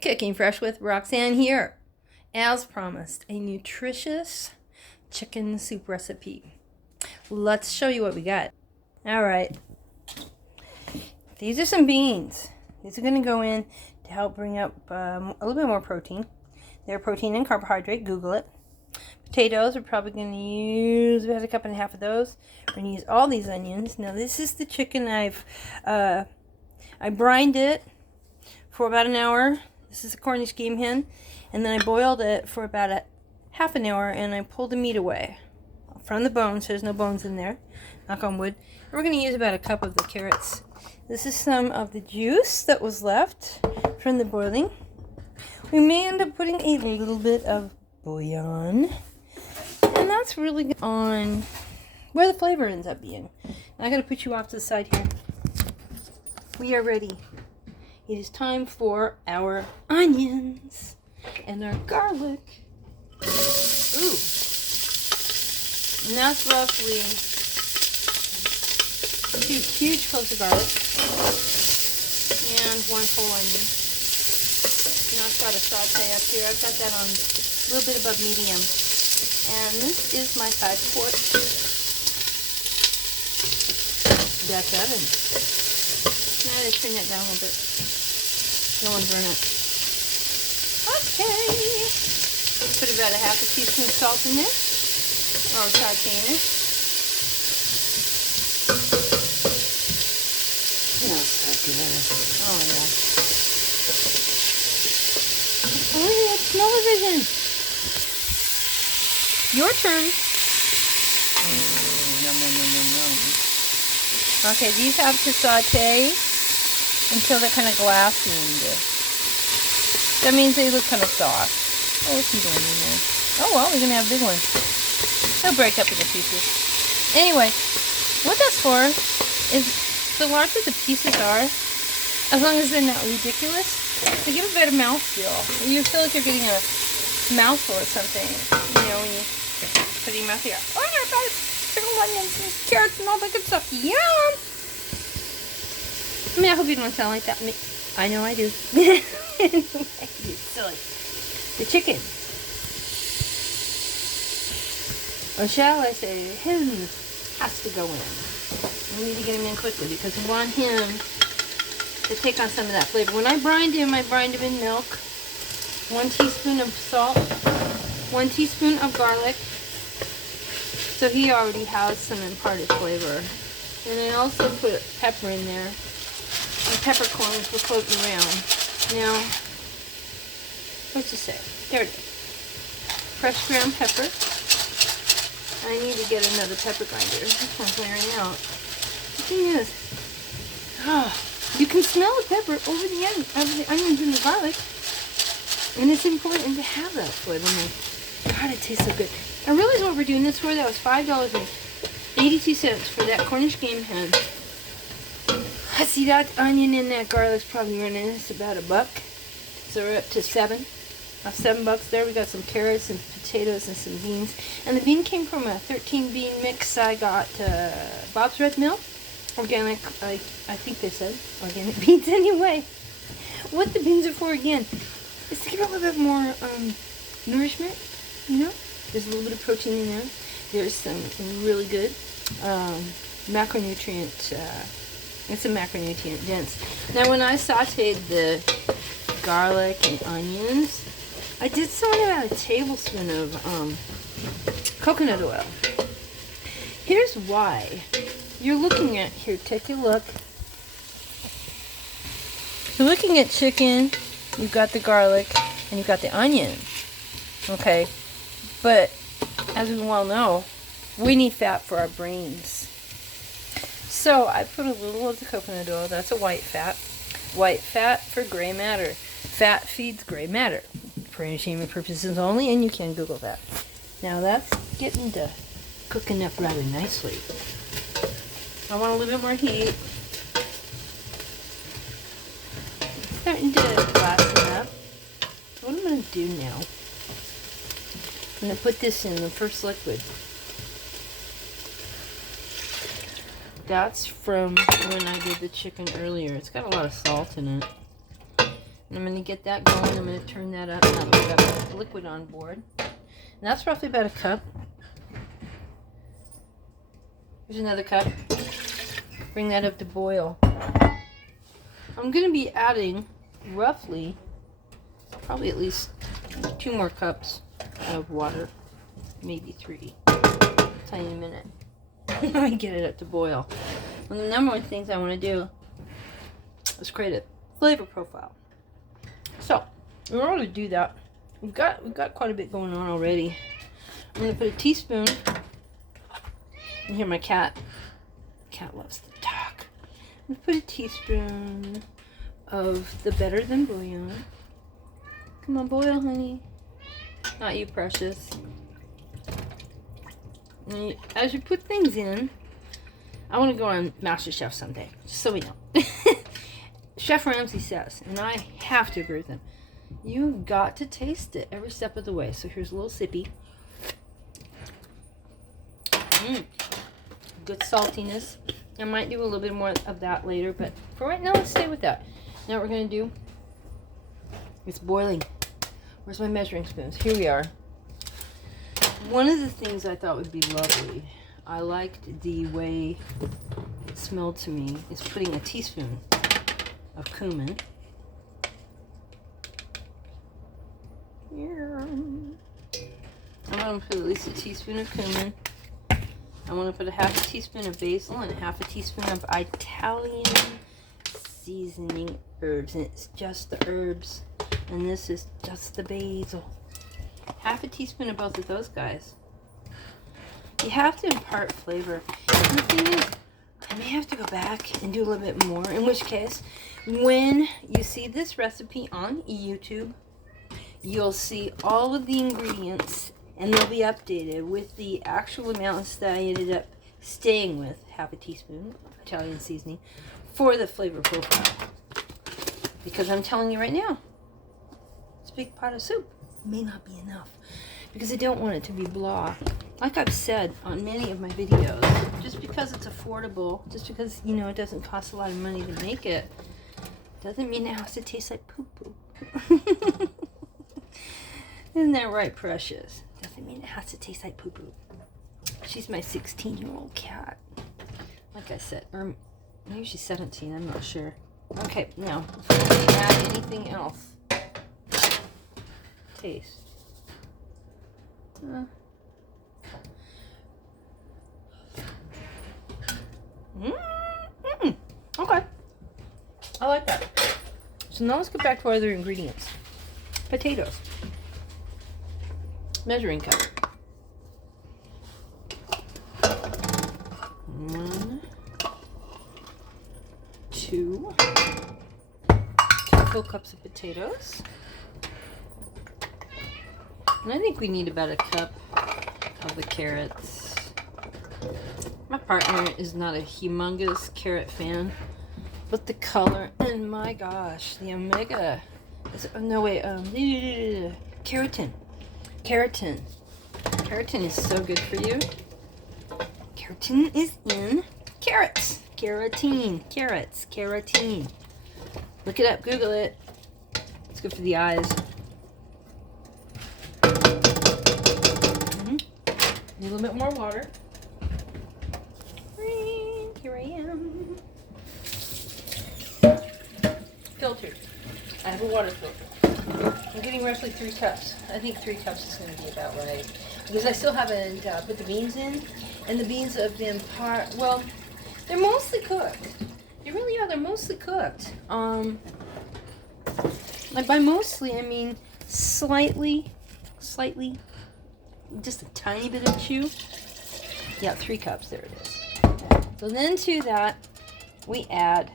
Cooking Fresh with Roxanne here. As promised, a nutritious chicken soup recipe. Let's show you what we got. All right. These are some beans. These are going to go in to help bring up a little bit more protein. They're protein and carbohydrate. Google it. Potatoes, we're probably going to use about 1.5 cups of those. We're going to use all these onions. Now this is the chicken I brined it for about an hour. This is a Cornish game hen. And then I boiled it for about half an hour and I pulled the meat away from the bones. There's no bones in there. Knock on wood. We're going to use about 1 cup of the carrots. This is some of the juice that was left from the boiling. We may end up putting a little bit of bouillon. And that's really good on where the flavor ends up being. Now I got to put you off to the side here. We are ready. It is time for our onions and our garlic. Ooh. And that's roughly 2 huge cloves of garlic and 1 whole onion. Now I've got a saute up here. I've got that on a little bit above medium. And this is my 5-quart Dutch oven. Now let's turn that down a little bit. No one burn it. Okay. Put about 1/2 teaspoon of salt in there. Or sauteing it. Smells so good. Oh yeah. Oh yeah, smell-o-vision. Your turn. Okay, these have to saute until they're kind of glassy. That means they look kind of soft. Oh, what's he doing in there? Oh, well, we're going to have a big one. They'll break up into pieces. Anyway, what that's for is the larger the pieces are, as long as they're not ridiculous, they give a better mouthfeel. You feel like you're getting a mouthful or something, you know, when you put it in your mouth here. Oh, you're about pickled onions and carrots and all that good stuff. Yum! I mean, I hope you don't sound like that. I know I do. Anyway, you're silly. The chicken. Or shall I say, him has to go in. We need to get him in quickly because we want him to take on some of that flavor. When I brined him in milk. 1 teaspoon of salt. 1 teaspoon of garlic. So he already has some imparted flavor. And I also put pepper in there. And peppercorns were floating around. Now, what's it say? There it is. Fresh ground pepper. I need to get another pepper grinder. This one's wearing out. The thing is, you can smell the pepper over the onions and the garlic. And it's important to have that flavor. Oh my God, it tastes so good. I realize what we're doing this for. That was $5.82 for that Cornish game hen. I see that onion and that garlic's probably running us about $1. So we're up to $7 there. We got some carrots and potatoes and some beans. And the bean came from a 13 bean mix I got Bob's Red Mill. Organic, I think they said. Organic beans anyway. What the beans are for again is to give a little bit more nourishment, you know? There's a little bit of protein in there. There's some really good macronutrient. It's a macronutrient dense. Now, when I sauteed the garlic and onions, I did about a tablespoon of coconut oil. Here's why. You're looking at here. Take a look. You're looking at chicken. You've got the garlic and you've got the onion. Okay. But, as we well know, we need fat for our brains. So, I put a little of the coconut oil. That's a white fat. White fat for gray matter. Fat feeds gray matter. For entertainment purposes only, and you can Google that. Now, that's getting to cooking up rather nicely. I want a little bit more heat. It's starting to glassen up. What I'm going to do now, I'm going to put this in the first liquid. That's from when I did the chicken earlier. It's got a lot of salt in it. I'm going to get that going. I'm going to turn that up now that we've got liquid on board. And that's roughly about a cup. Here's another cup. Bring that up to boil. I'm going to be adding roughly, probably at least 2 more cups of water. Maybe 3. I'll tell you in a minute. When I get it up to boil. One of the number one things I want to do is create a flavor profile. So, in order to do that, we've got quite a bit going on already. I'm going to put a teaspoon, and here my cat loves to talk. I'm going to put a teaspoon of the Better Than Bouillon. Come on, boil, honey. Not you, precious. And as you put things in, I want to go on MasterChef someday, just so we know. Chef Ramsay says, and I have to agree with him, you've got to taste it every step of the way. So here's a little sippy. Good saltiness. I might do a little bit more of that later, but for right now, let's stay with that. Now what we're going to do, it's boiling. Where's my measuring spoons? Here we are. One of the things I thought would be lovely, I liked the way it smelled to me, is putting a teaspoon of cumin. I'm going to put at least a teaspoon of cumin. I want to put a half a teaspoon of basil and a half a teaspoon of Italian seasoning herbs. And it's just the herbs. And this is just the basil. Half a teaspoon of both of those guys. You have to impart flavor. And the thing is, I may have to go back and do a little bit more. In which case, when you see this recipe on YouTube, you'll see all of the ingredients and they'll be updated with the actual amounts that I ended up staying with. Half a teaspoon of Italian seasoning for the flavor profile. Because I'm telling you right now, this big pot of soup may not be enough. Because I don't want it to be blah. Like I've said on many of my videos, just because it's affordable, just because, you know, it doesn't cost a lot of money to make it, doesn't mean it has to taste like poo-poo. Isn't that right, precious? Doesn't mean it has to taste like poo-poo. She's my 16-year-old cat. Like I said, or maybe she's 17, I'm not sure. Okay, now, before we add anything else, taste. Okay. I like that. So now let's get back to our other ingredients. Potatoes. Measuring cup. 1, 2 full cups of potatoes. And I think we need about a cup of the carrots. My partner is not a humongous carrot fan, but the color, and my gosh, the omega, keratin. Keratin is so good for you. Keratin is in carrots. Keratin. Look it up, Google it. It's good for the eyes. A little bit more water. Here I am. Filtered. I have a water filter. I'm getting roughly 3 cups. I think 3 cups is going to be about right. Because I still haven't put the beans in. And the beans have been well, they're mostly cooked. They really are. They're mostly cooked. Like by mostly, I mean slightly, just a tiny bit of chew. Yeah, 3 cups. There it is. So then to that, we add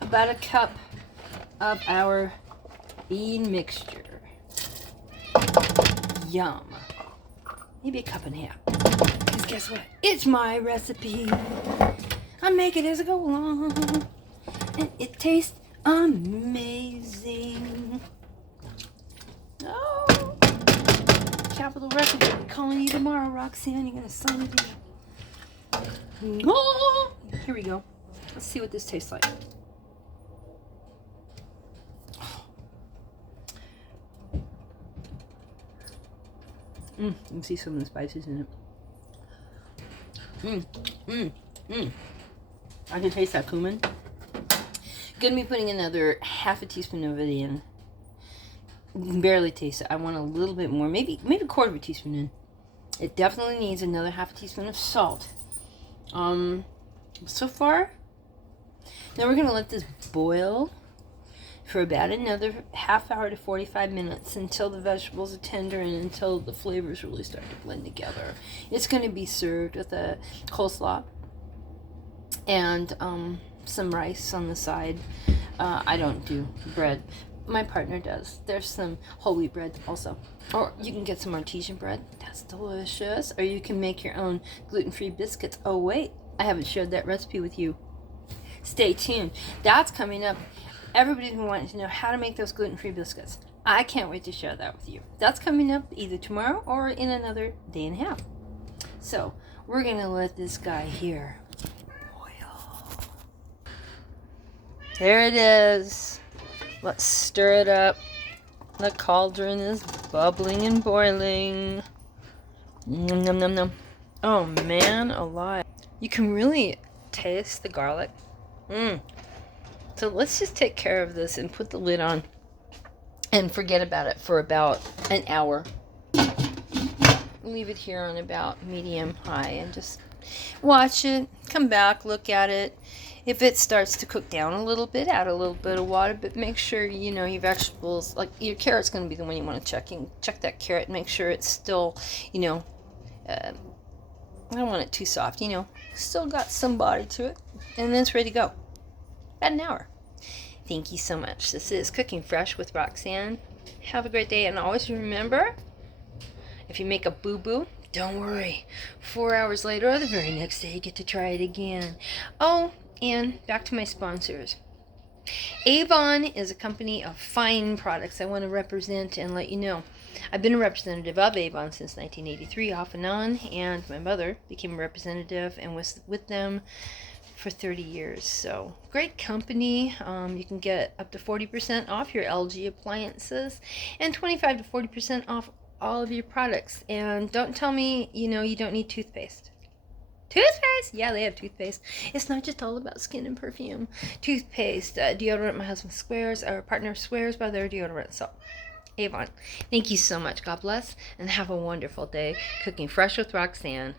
about a cup of our bean mixture. Yum. Maybe a cup and a half. Because guess what? It's my recipe. I make it as I go along. And it tastes amazing. Oh. Capital record. I'll be calling you tomorrow, Roxanne. You're going to sign it in. Oh. Here we go. Let's see what this tastes like. You can see some of the spices in it. I can taste that cumin. Gonna be putting another half a teaspoon of it in. You can barely taste it. I want a little bit more, maybe a quarter of a teaspoon in. It definitely needs another half a teaspoon of salt. So far, now we're gonna let this boil for about another half hour to 45 minutes until the vegetables are tender and until the flavors really start to blend together. It's gonna be served with a coleslaw and some rice on the side. I don't do bread. My partner does. There's some whole wheat bread also. Or you can get some artesian bread. That's delicious. Or you can make your own gluten-free biscuits. Oh wait, I haven't shared that recipe with you. Stay tuned. That's coming up. Everybody's been wanting to know how to make those gluten-free biscuits. I can't wait to share that with you. That's coming up either tomorrow or in another day and a half. So we're gonna let this guy here boil. There it is. Let's stir it up. The cauldron is bubbling and boiling. Nom nom nom nom. Oh man, alive. You can really taste the garlic. So let's just take care of this and put the lid on and forget about it for about an hour. Leave it here on about medium high and just watch it. Come back, look at it. If it starts to cook down a little bit, add a little bit of water, but make sure, you know, your vegetables, like your carrot's going to be the one you want to check. You can check that carrot, make sure it's still, you know, I don't want it too soft, you know, still got some body to it, and then it's ready to go. About an hour. Thank you so much. This is Cooking Fresh with Roxanne. Have a great day, and always remember, if you make a boo-boo, don't worry. 4 hours later or the very next day, you get to try it again. Oh, and back to my sponsors. Avon is a company of fine products I want to represent and let you know. I've been a representative of Avon since 1983, off and on, and my mother became a representative and was with them for 30 years. So great company. You can get up to 40% off your LG appliances and 25 to 40% off all of your products. And don't tell me, you know, you don't need toothpaste. Toothpaste? Yeah, they have toothpaste. It's not just all about skin and perfume. Toothpaste, deodorant. My husband swears, our partner swears by their deodorant. So, Avon. Thank you so much. God bless, and have a wonderful day. Cooking Fresh with Roxanne.